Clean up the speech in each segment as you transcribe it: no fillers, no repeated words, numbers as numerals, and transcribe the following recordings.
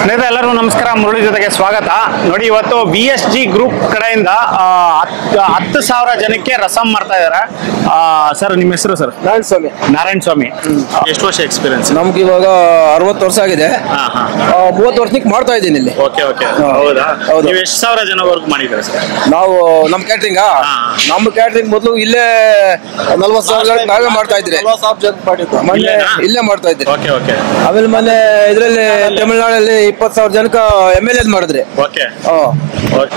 ಸ್ನೇಹಿತರೆ ಎಲ್ಲರಿಗೂ ನಮಸ್ಕಾರ. ಮುರಳಿ ಜೊತೆಗೆ ಸ್ವಾಗತ. ನೋಡಿ, ಇವತ್ತು VSG ಗ್ರೂಪ್ ಕಡೆಯಿಂದ 10,000 ಜನಕ್ಕೆ ರಸಂ ಮಾಡ್ತಾ ಇದ್ದಾರೆ. ಸರ್, ನಿಮ್ಮ ಹೆಸರು? ಸರ್, ನಾರಾಯಣ ಸ್ವಾಮಿ. ಎಷ್ಟು ವರ್ಷ ಎಕ್ಸ್ಪೀರಿಯನ್ಸ್? ನಮ್ಗೆ ಇವಾಗ 60 ವರ್ಷ ಆಗಿದೆ. 30 ವರ್ಷಕ್ಕೆ ಮಾಡ್ತಾ ಇದ್ದೀನಿ ಇಲ್ಲಿ. ಓಕೆ ಓಕೆ, ಹೌದಾ? ನೀವು ಎಷ್ಟು ಸಾವಿರ ಜನವರೆಗೂ ಮಾಡಿದ್ದೀರಾ ಸರ್? ನಾವು ನಮ್ಮ ಕ್ಯಾಟ್ರಿಂಗ್ ಮೊದಲು ಇಲ್ಲೇ 40,000 ನಾವೇ ಮಾಡ್ತಾ ಇದ್ರಿ. ಮೊನ್ನೆ ಇಲ್ಲೇ ಮಾಡ್ತಾ ಇದ್ರಿ. Okay okay. ಆಮೇಲೆ ಮೊನ್ನೆ ಇದರಲ್ಲಿ ತಮಿಳ್ನಾಡಲ್ಲಿ 20,000 ಜನಕ್ಕೆ MLA ಮಾಡಿದ್ರಿ. ಓಕೆ,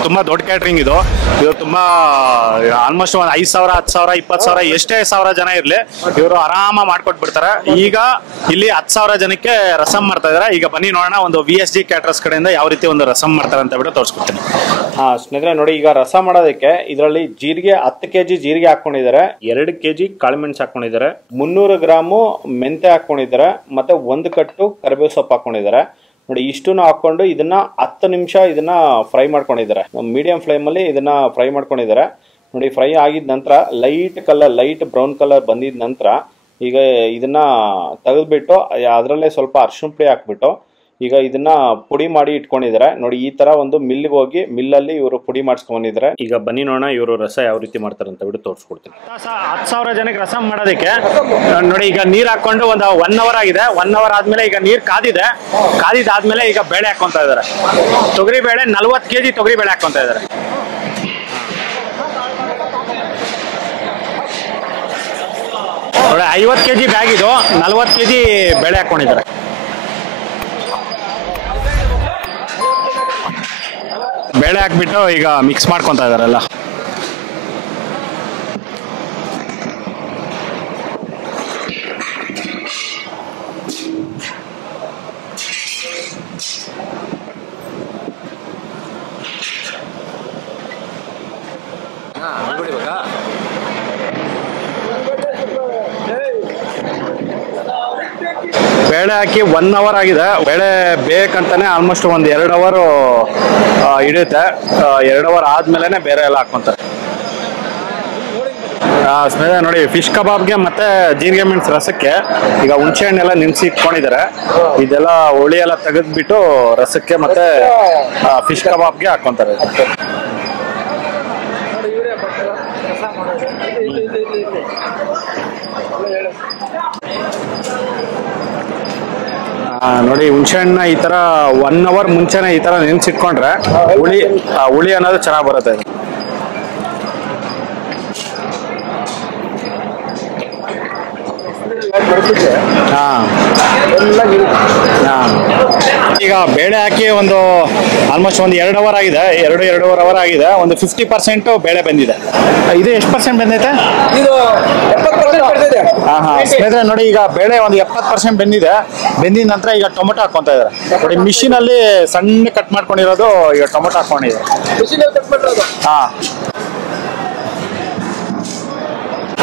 ತುಂಬಾ ದೊಡ್ಡ ಕ್ಯಾಟ್ರಿಂಗ್ ಇದು. ತುಂಬಾ ಆಲ್ಮೋಸ್ಟ್ ಒಂದು 5,000, 10,000, 20,000 ಎಷ್ಟೇ ಸಾವಿರ ಜನ ಇರ್ಲಿ ಇವರು ಆರಾಮ ಮಾಡ್ಕೊಟ್ಬಿಡ್ತಾರೆ. ಈಗ ಇಲ್ಲಿ 10,000 ಜನಕ್ಕೆ ರಸಂ ಮಾಡ್ತಾ ಇದಾರೆ. ಈಗ ಬನ್ನಿ ನೋಡೋಣ ಒಂದು VSG ಕ್ಯಾಟರರ್ಸ್ ಕಡೆಯಿಂದ ಯಾವ ರೀತಿ ಒಂದು ರಸಂ ಮಾಡ್ತಾರೆ ಅಂತ ಬಿಟ್ಟು ತೋರಿಸ್ಕೊಡ್ತೀನಿ. ಸ್ನೇಹಿತರೆ ನೋಡಿ, ಈಗ ರಸ ಮಾಡೋದಕ್ಕೆ ಇದರಲ್ಲಿ ಜೀರಿಗೆ 10 kg ಜೀರಿಗೆ ಹಾಕೊಂಡಿದ್ದಾರೆ, 2 kg ಕಾಳುಮೆಣಸು ಹಾಕೊಂಡಿದ್ದಾರೆ, 300 ಗ್ರಾಮು ಮೆಂತೆ ಹಾಕೊಂಡಿದ್ದಾರೆ, ಮತ್ತೆ 1 ಕಟ್ಟು ಕರಿಬೇವು ಸೊಪ್ಪು ಹಾಕೊಂಡಿದ್ದಾರೆ. ನೋಡಿ, ಇಷ್ಟನ್ನು ಹಾಕೊಂಡು ಇದನ್ನ 10 ನಿಮಿಷ ಇದನ್ನ ಫ್ರೈ ಮಾಡ್ಕೊಂಡಿದ್ದಾರೆ. ಮೀಡಿಯಂ ಫ್ಲೇಮ್ ಅಲ್ಲಿ ಇದನ್ನ ಫ್ರೈ ಮಾಡ್ಕೊಂಡಿದ್ದಾರೆ. ನೋಡಿ, ಫ್ರೈ ಆಗಿದ ನಂತರ ಲೈಟ್ ಬ್ರೌನ್ ಕಲರ್ ಬಂದಿದ ನಂತರ ಈಗ ಇದನ್ನ ತೆಗೆದ್ಬಿಟ್ಟು ಅದರಲ್ಲೇ ಸ್ವಲ್ಪ ಅರಿಶಿನ ಪುಡಿ ಹಾಕ್ಬಿಟ್ಟು ಈಗ ಇದನ್ನ ಪುಡಿ ಮಾಡಿ ಇಟ್ಕೊಂಡಿದ್ದಾರೆ. ನೋಡಿ, ಈ ತರ ಒಂದು ಮಿಲ್ಗೆ ಹೋಗಿ ಮಿಲ್ಲಲ್ಲಿ ಇವರು ಪುಡಿ ಮಾಡಿಸ್ಕೊಂಡಿದ್ದಾರೆ. ಈಗ ಬನ್ನಿ ನೋಡೋಣ ಇವರು ರಸ ಯಾವ ರೀತಿ ಮಾಡ್ತಾರೆ ಅಂತ ಬಿಟ್ಟು ತೋರಿಸ್ಕೊಡ್ತೀನಿ. 10,000 ಜನಕ್ಕೆ ರಸ ಮಾಡೋದಕ್ಕೆ ನೋಡಿ, ಈಗ ನೀರ್ ಹಾಕೊಂಡು ಒಂದು 1 hour ಆಗಿದೆ. 1 hour ಆದ್ಮೇಲೆ ಈಗ ನೀರ್ ಕಾದಿದಾದ್ಮೇಲೆ ಈಗ ಬೇಳೆ ಹಾಕೊಂತ ಇದಾರೆ. ತೊಗರಿ ಬೇಳೆ 40 kg ತೊಗರಿ ಬೇಳೆ ಹಾಕೊಂತ ಇದಾರೆ. ನೋಡಿ, 50 kg ಬ್ಯಾಗ್ ಇದು, 40 kg ಬೇಳೆ ಹಾಕೊಂಡಿದ್ದಾರೆ. ಬೇಳೆ ಹಾಕ್ಬಿಟ್ಟು ಈಗ ಮಿಕ್ಸ್ ಮಾಡ್ಕೊಂತ ಇದಾರೆಲ್ಲ. ಬೇಳೆ ಹಾಕಿ 1 hour ಆಗಿದೆ. ಬೇಳೆ ಬೇಕಂತಾನೆ ಆಲ್ಮೋಸ್ಟ್ ಒಂದು 2 hour ಹಿಡಿಯುತ್ತೆ. 2 hour ಆದ್ಮೇಲೆ ಬೇರೆ ಎಲ್ಲ ಹಾಕೊಂತಾರೆ. ಸ್ನೇಹಿತರೆ ನೋಡಿ, ಫಿಶ್ ಕಬಾಬ್ಗೆ ಮತ್ತೆ ಜೀರಿಗೆ ಮೆಣಸು ರಸಕ್ಕೆ ಈಗ ಹುಣಸೆ ಹಣ್ಣೆಲ್ಲ ನೆನೆಸಿ ಇಟ್ಕೊಂಡಿದ್ದಾರೆ. ಇದೆಲ್ಲ ಹುಳಿ ಎಲ್ಲ ತೆಗೆದ್ಬಿಟ್ಟು ರಸಕ್ಕೆ ಮತ್ತೆ ಫಿಶ್ ಕಬಾಬ್ಗೆ ಹಾಕೊಂತಾರೆ. ನೋಡಿ, ಹುಣಸೆ ಹಣ್ಣ ಈ ತರ 1 hour ಮುಂಚೆನೆ ಈ ತರ ನೆನ್ಸಿಟ್ಕೊಂಡ್ರೆ ಹುಳಿ ಅನ್ನೋದು ಚೆನ್ನಾಗಿ ಬರುತ್ತೆ. ಈಗ ಬೇಳೆ ಹಾಕಿ ಒಂದು ಆಲ್ಮೋಸ್ಟ್ ಒಂದು 2 hour ಆಗಿದೆ. 2.5 hour ಆಗಿದೆ. ಒಂದು 50% ಬೇಳೆ ಬಂದಿದೆ. ಇದು ಎಷ್ಟು % ಬಂದೈತೆ? ಇದು 70% ಸ್ನೇಹಿತರೆ ನೋಡಿ, ಈಗ ಬೇಳೆ ಒಂದು 70% ಬೆಂದಿದ ನಂತರ ಈಗ ಟೊಮೊಟೊ ಹಾಕೊಂತ ಇದಾರೆ. ನೋಡಿ, ಮಿಷಿನ್ ಅಲ್ಲಿ ಸಣ್ಣ ಕಟ್ ಮಾಡ್ಕೊಂಡಿರೋದು ಈಗ ಟೊಮೊಟೊ ಹಾಕೊಂಡಿದ್ದಾರೆ.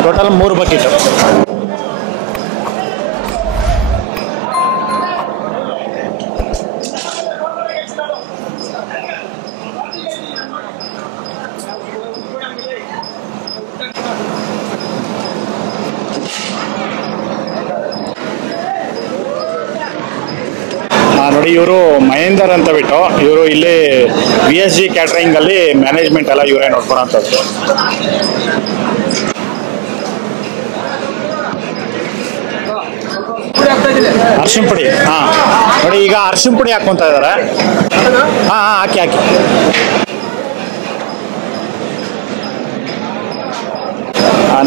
Total 3 bucket. ನೋಡಿ, ಇವರು ಮಹೇಂದರ್ ಅಂತ ಬಿಟ್ಟು ಇವರು ಇಲ್ಲಿ VSG ಕ್ಯಾಟರಿಂಗ್ ಅಲ್ಲಿ ಮ್ಯಾನೇಜ್ಮೆಂಟ್ ಎಲ್ಲ ಇವರೇ ನೋಡ್ಕೊಳಂಥದ್ದು. ಅರಿಶಿನ ಪುಡಿ ನೋಡಿ, ಈಗ ಅರಿಶಿನ ಪುಡಿ ಹಾಕೊಂತ ಇದಾರೆ. ಹಾಕಿ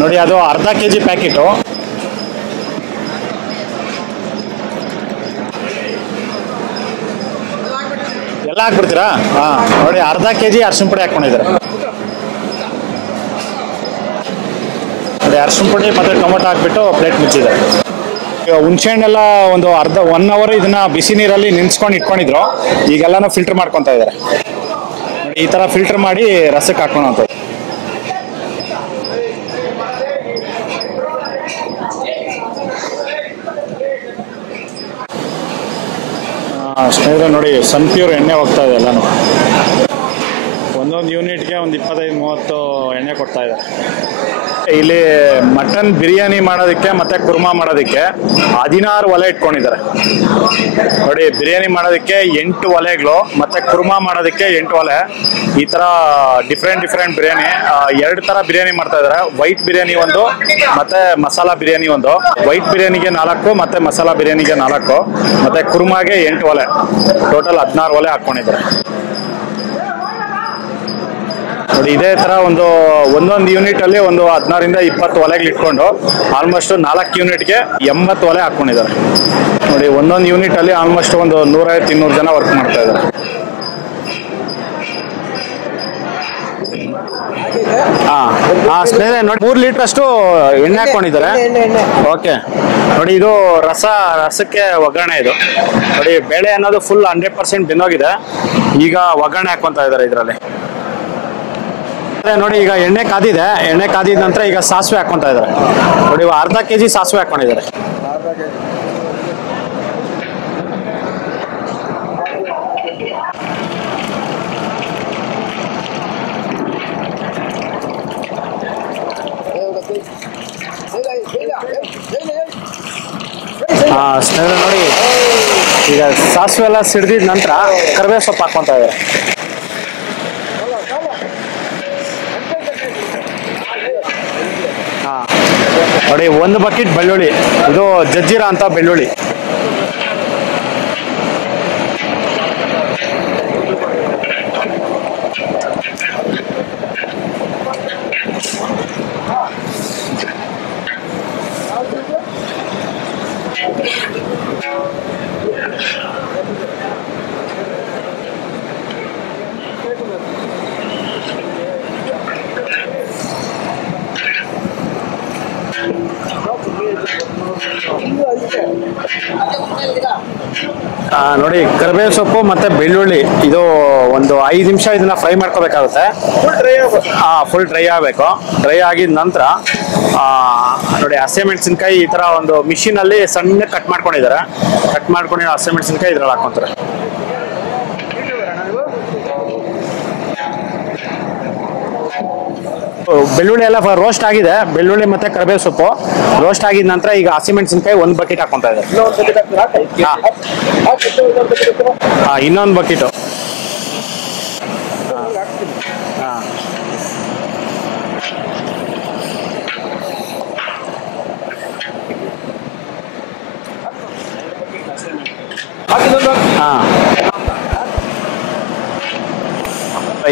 ನೋಡಿ, ಅದು ಅರ್ಧ kg ಪ್ಯಾಕೆಟು. ಎಲ್ಲ ಹಾಕ್ಬಿಡ್ತೀರಾ? ನೋಡಿ, ಅರ್ಧ kg ಅರಿಶಿನ ಪುಡಿ ಹಾಕೊಂಡಿದ್ದಾರೆ. ನೋಡಿ, ಅರಿಶಿನ ಪುಡಿ ಮತ್ತೆ ಟೊಮೊಟೊ ಹಾಕ್ಬಿಟ್ಟು ಪ್ಲೇಟ್ ಮುಚ್ಚಿದ್ದಾರೆ. ಈಗ ಹುಣಸೆ ಹಣ್ಣೆಲ್ಲ ಒಂದು 1 hour ಇದನ್ನ ಬಿಸಿ ನೀರಲ್ಲಿ ನೆನ್ಸ್ಕೊಂಡು ಇಟ್ಕೊಂಡಿದ್ರು. ಈಗೆಲ್ಲಾನು ಫಿಲ್ಟರ್ ಮಾಡ್ಕೊತಾ ಇದ್ದಾರೆ. ನೋಡಿ, ಈ ತರ ಫಿಲ್ಟರ್ ಮಾಡಿ ರಸಕ್ಕೆ ಹಾಕೋಣಂಥದ್ದು. ಸ್ನೇಹಿತರೆ ನೋಡಿ, ಸನ್ಪ್ಯೂರ್ ಎಣ್ಣೆ ಹೋಗ್ತಾ ಇದೆ ಎಲ್ಲಾನು. ಒಂದೊಂದು ಯೂನಿಟ್ಗೆ ಒಂದು 25-30 ಎಣ್ಣೆ ಕೊಡ್ತಾ ಇದೆ. ಇಲ್ಲಿ ಮಟನ್ ಬಿರಿಯಾನಿ ಮಾಡೋದಕ್ಕೆ ಮತ್ತೆ ಕುರ್ಮಾ ಮಾಡೋದಕ್ಕೆ 16 ಒಲೆ ಇಟ್ಕೊಂಡಿದ್ದಾರೆ ನೋಡಿ. ಬಿರಿಯಾನಿ ಮಾಡೋದಕ್ಕೆ 8 ಒಲೆಗಳು ಮತ್ತೆ ಕುರ್ಮಾ ಮಾಡೋದಕ್ಕೆ 8 ಒಲೆ. ಈ ತರ ಡಿಫ್ರೆಂಟ್ ಬಿರಿಯಾನಿ 2 ತರ ಬಿರಿಯಾನಿ ಮಾಡ್ತಾ ಇದಾರೆ. ವೈಟ್ ಬಿರಿಯಾನಿ ಒಂದು ಮತ್ತೆ ಮಸಾಲಾ ಬಿರಿಯಾನಿ ಒಂದು. ವೈಟ್ ಬಿರಿಯಾನಿಗೆ 4 ಮತ್ತೆ ಮಸಾಲಾ ಬಿರಿಯಾನಿಗೆ 4 ಮತ್ತೆ ಕುರ್ಮಾಗೆ 8 ಒಲೆ. ಟೋಟಲ್ 16 ಒಲೆ ಹಾಕೊಂಡಿದ್ದಾರೆ ನೋಡಿ. ಇದೇ ತರ ಒಂದೊಂದು ಯೂನಿಟ್ ಅಲ್ಲಿ ಒಂದು 16 ಇಂದ 20 ಒಲೆಗಳು ಇಟ್ಕೊಂಡು ಆಲ್ಮೋಸ್ಟ್ 4 ಯೂನಿಟ್ಗೆ 80 ಒಲೆ ಹಾಕೊಂಡಿದ್ದಾರೆ ನೋಡಿ. ಒಂದೊಂದು ಯೂನಿಟ್ ಅಲ್ಲಿ ಆಲ್ಮೋಸ್ಟ್ ಒಂದು 150-200 ಜನ ವರ್ಕ್ ಮಾಡ್ತಾ ಇದ್ದಾರೆ. ಸ್ನೇಹಿತರೆ ನೋಡಿ 3 ಲೀಟರ್ ಅಷ್ಟು ಎಣ್ಣೆ ಹಾಕೊಂಡಿದ್ದಾರೆ. ಓಕೆ ನೋಡಿ, ಇದು ರಸಕ್ಕೆ ಒಗ್ಗರಣೆ. ಇದು ನೋಡಿ, ಬೇಳೆ ಅನ್ನೋದು ಫುಲ್ 100% ಬೆಂದೋಗಿದೆ. ಈಗ ಒಗ್ಗರಣೆ ಹಾಕೊಂತ ಇದ್ದಾರೆ ಇದರಲ್ಲಿ ನೋಡಿ. ಈಗ ಎಣ್ಣೆ ಕಾದಿದ ನಂತರ ಈಗ ಸಾಸಿವೆ ಹಾಕೊಂತ ಇದ್ದಾರೆ ನೋಡಿ. ಅರ್ಧ ಕೆಜಿ ಸಾಸಿವೆ ಹಾಕೊಂಡಿದ್ದಾರೆ. ಸ್ನೇಹಿತರೆ ನೋಡಿ, ಈಗ ಸಾಸಿವೆ ಎಲ್ಲ ಸಿಡಿದ ನಂತರ ಕರಿಬೇವು ಸೊಪ್ಪು ಹಾಕೊಂತ ಇದ್ದಾರೆ. ನೋಡಿ, 1 ಬಕೆಟ್ ಬೆಳ್ಳುಳ್ಳಿ. ಇದು ಜಜ್ಜಿರಾ ಅಂತ ಬೆಳ್ಳುಳ್ಳಿ. ನೋಡಿ, ಕರಿಬೇವು ಸೊಪ್ಪು ಮತ್ತೆ ಬೆಳ್ಳುಳ್ಳಿ ಇದು ಒಂದು 5 ನಿಮಿಷ ಇದನ್ನ ಫ್ರೈ ಮಾಡ್ಕೋಬೇಕಾಗುತ್ತೆ. ಫುಲ್ ಡ್ರೈ ಆಗಬೇಕು. ಡ್ರೈ ಆಗಿದ ನಂತರ ನೋಡಿ, ಹಸಿಮೆಣಸಿನ್ಕಾಯಿ ಈ ತರ ಒಂದು ಮಿಷಿನ್ ಅಲ್ಲಿ ಸಣ್ಣ ಕಟ್ ಮಾಡ್ಕೊಂಡಿದ್ದಾರೆ. ಕಟ್ ಮಾಡ್ಕೊಂಡು ಹಸಿಮೆಣಸಿನ್ಕಾಯಿ ಇದ್ರಲ್ಲಿ ಹಾಕೊಂತಾರೆ. ಬೆಳ್ಳುಳ್ಳಿ ಎಲ್ಲ ರೋಸ್ಟ್ ಆಗಿದೆ. ಬೆಳ್ಳುಳ್ಳಿ ಮತ್ತೆ ಕರಿಬೇವು ಸೊಪ್ಪು ರೋಸ್ಟ್ ಆಗಿದ ನಂತರ ಈಗ ಹಸಿಮೆಣಸಿನ್ಕಾಯಿ 1 ಬಕೆಟ್ ಹಾಕೊಂತ ಇದ್ದಾರೆ. ಇನ್ನೊಂದು ಬಕೆಟು.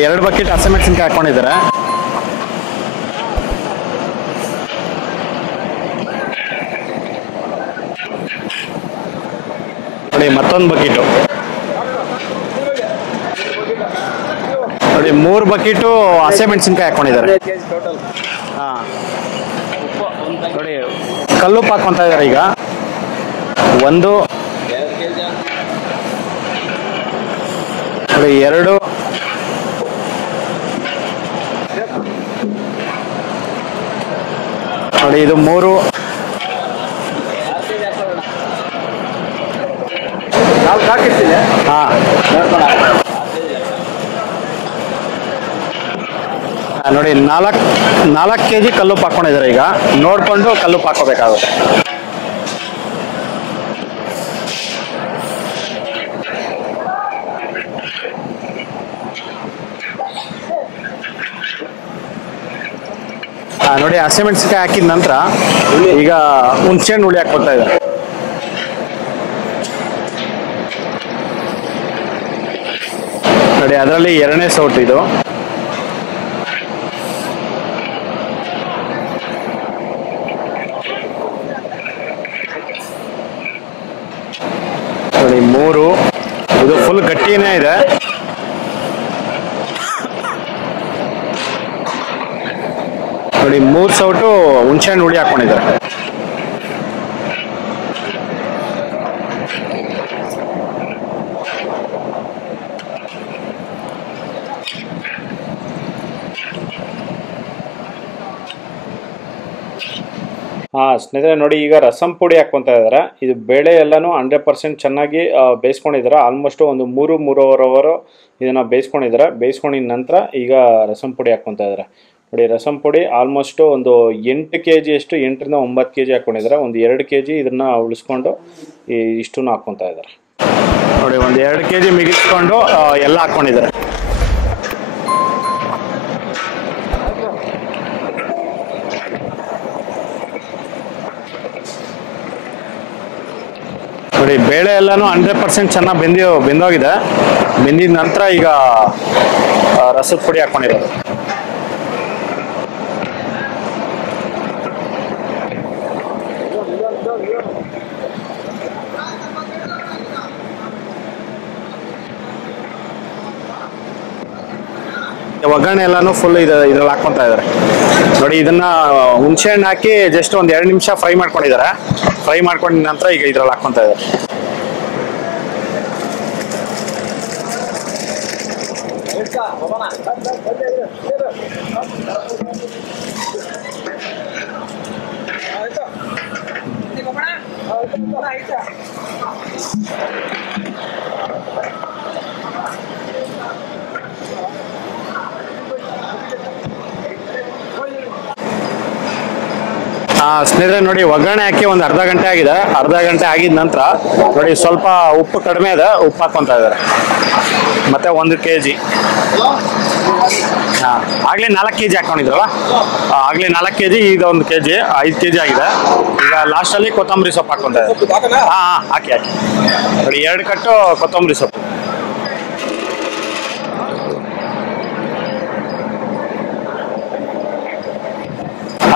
ಎರಡು ಬಕೆಟ್ ಹಸಿಮೆಣಸಿನ್ಕಾಯಿ ಹಾಕೊಂಡಿದ್ದಾರೆ. ನೋಡಿ, ಮತ್ತೊಂದು ಬಕೆಟು. ನೋಡಿ, 3 ಬಕೆಟು ಹಸಿಮೆಣಸಿನ್ಕಾಯಿ ಹಾಕೊಂಡಿದ್ದಾರೆ. ನೋಡಿ, ಕಲ್ಲುಪ್ಪು ಹಾಕೊಂತ ಇದ್ದಾರೆ. ಈಗ 1 ನೋಡಿ, 2 ನೋಡಿ, ಇದು 3 ನೋಡಿ, 4 ಕೆಜಿ ಕಲ್ಲುಪ್ಪು ಹಾಕೊಂಡಿದ್ದಾರೆ. ಈಗ ನೋಡ್ಕೊಂಡು ಕಲ್ಲುಪ್ಪು ಹಾಕೋಬೇಕಾಗುತ್ತೆ. ನೋಡಿ, ಹಸಿಮೆಣಸಿನ್ಕಾಯಿ ಹಾಕಿದ ನಂತರ ಈಗ ಹುಣಸೆಹಣ್ಣು ಹುಳಿ ಹಾಕೊಳ್ತಾ ಇದ್ದಾರೆ. ನೋಡಿ, ಅದರಲ್ಲಿ 2ನೇ ಸೌಟ್ ಇದು. ನೋಡಿ, 3 ಇದು ಫುಲ್ ಗಟ್ಟಿನೇ ಇದೆ. ನೋಡಿ, 3 ಸೌಟು ಹುಣಸೆಹಣ್ಣು ಹುಳಿ ಹಾಕೊಂಡಿದ್ದಾರೆ. ಸ್ನೇಹಿತರೆ ನೋಡಿ, ಈಗ ರಸಂ ಪುಡಿ ಹಾಕೊಂತ ಇದ್ದಾರೆ. ಇದು ಬೇಳೆ ಎಲ್ಲಾನು 100% ಚೆನ್ನಾಗಿ ಬೇಯಿಸ್ಕೊಂಡಿದ್ದಾರೆ. ಆಲ್ಮೋಸ್ಟ್ ಒಂದು 3-3.5 ಅವರ್ ಇದನ್ನ ಬೇಯಿಸ್ಕೊಂಡಿದ್ದಾರೆ. ಬೇಯಿಸ್ಕೊಂಡಿದ ನಂತರ ಈಗ ರಸಂ ಪುಡಿ ಹಾಕೊಂತ ಇದ್ದಾರೆ. ನೋಡಿ ರಸಂ ಪುಡಿ ಆಲ್ಮೋಸ್ಟ್ ಒಂದು 8 kg ಅಷ್ಟು 8ರಿಂದ 9 kg ಹಾಕೊಂಡಿದ್ದಾರೆ. ಒಂದು 2 kg ಇದನ್ನ ಉಳಿಸ್ಕೊಂಡು ಇಷ್ಟನ್ನು ಹಾಕ್ಕೊತಾ ಇದ್ದಾರೆ. ನೋಡಿ ಒಂದು 2 kg ಮಿಗಿಸ್ಕೊಂಡು ಎಲ್ಲ ಹಾಕೊಂಡಿದ್ದಾರೆ. ನೋಡಿ ಬೇಳೆ ಎಲ್ಲಾನು 100% ಚೆನ್ನಾಗಿ ಬೆಂದೋಗಿದೆ. ಬೆಂದಿದ ನಂತರ ಈಗ ರಸದ ಪುಡಿ ಹಾಕೊಂಡಿರೋದು. ಒಗ್ಗರಣೆ ಎಲ್ಲಾನು ಫುಲ್ ಇದ್ರಲ್ಲಿ ಹಾಕೊಂತಾ ಇದ್ದಾರೆ. ನೋಡಿ ಇದನ್ನ ಹುಣಸೆ ಹಣ್ಣು ಹಾಕಿ ಜಸ್ಟ್ ಒಂದು 2 ನಿಮಿಷ ಫ್ರೈ ಮಾಡ್ಕೊಂಡಿದ್ದಾರೆ. ಫ್ರೈ ಮಾಡ್ಕೊಂಡ ನಂತರ ಈಗ ಇದ್ರಲ್ಲಿ ಹಾಕೊಂತಾ ಇದ್ದಾರೆ. ಸ್ನೇಹಿತರೆ ನೋಡಿ ಒಗ್ಗರಣೆ ಹಾಕಿ ಒಂದು ಅರ್ಧ ಗಂಟೆ ಆಗಿದೆ. ಅರ್ಧ ಗಂಟೆ ಆಗಿದ ನಂತರ ನೋಡಿ ಸ್ವಲ್ಪ ಉಪ್ಪು ಕಡಿಮೆ ಇದೆ, ಉಪ್ಪು ಹಾಕೊಂತ ಇದ್ದಾರೆ. ಮತ್ತೆ 1 kg ಆಗ್ಲೇ 4 kg ಹಾಕೊಂಡಿದ್ರಲ್ಲ, ಆಗ್ಲೇ 4 kg, ಈಗ 1 kg 5 kg ಆಗಿದೆ. ಈಗ ಲಾಸ್ಟ್ ಅಲ್ಲಿ ಕೊತ್ತಂಬರಿ ಸೊಪ್ಪು ಹಾಕೊಂತ ಇದ್ದಾರೆ. ಹಾಕಿ ನೋಡಿ 2 ಕಟ್ಟು ಕೊತ್ತಂಬರಿ ಸೊಪ್ಪು.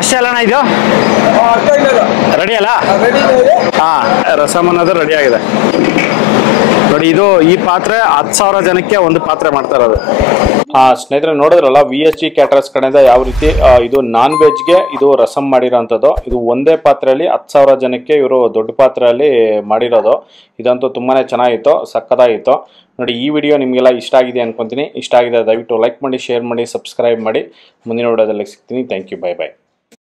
ಅಷ್ಟೇ ಅಲ್ಲಣ್ಣ ಇದು ರೆಡಿ ಅಲ್ಲ? ರಸಮ್ ಅನ್ನೋದು ರೆಡಿ ಆಗಿದೆ. ನೋಡಿ ಈ ಪಾತ್ರೆ 10,000 ಜನಕ್ಕೆ ಒಂದು ಪಾತ್ರೆ ಮಾಡ್ತಾ ಇರೋದು. ಸ್ನೇಹಿತರೆ ನೋಡಿದ್ರಲ್ಲ VSG ಕ್ಯಾಟರರ್ಸ್ ಕಡೆಯಿಂದ ಯಾವ ರೀತಿ ಇದು ನಾನ್ ವೆಜ್ಗೆ ಇದು ರಸಮ್ ಮಾಡಿರೋಂಥದ್ದು. ಇದು ಒಂದೇ ಪಾತ್ರೆಯಲ್ಲಿ 10,000 ಜನಕ್ಕೆ ಇವರು ದೊಡ್ಡ ಪಾತ್ರೆಯಲ್ಲಿ ಮಾಡಿರೋದು. ಇದಂತೂ ತುಂಬಾನೇ ಚೆನ್ನಾಗಿತ್ತು, ಸಕ್ಕತ್ತಾಗಿತ್ತು. ನೋಡಿ ಈ ವಿಡಿಯೋ ನಿಮಗೆಲ್ಲ ಇಷ್ಟ ಆಗಿದೆ ಅನ್ಕೊಂತೀನಿ. ಇಷ್ಟ ಆಗಿದೆ ದಯವಿಟ್ಟು ಲೈಕ್ ಮಾಡಿ, ಶೇರ್ ಮಾಡಿ, ಸಬ್ಸ್ಕ್ರೈಬ್ ಮಾಡಿ. ಮುಂದಿನ ವಿಡಿಯೋದಲ್ಲಿ ಸಿಗ್ತೀನಿ. Thank you, bye by.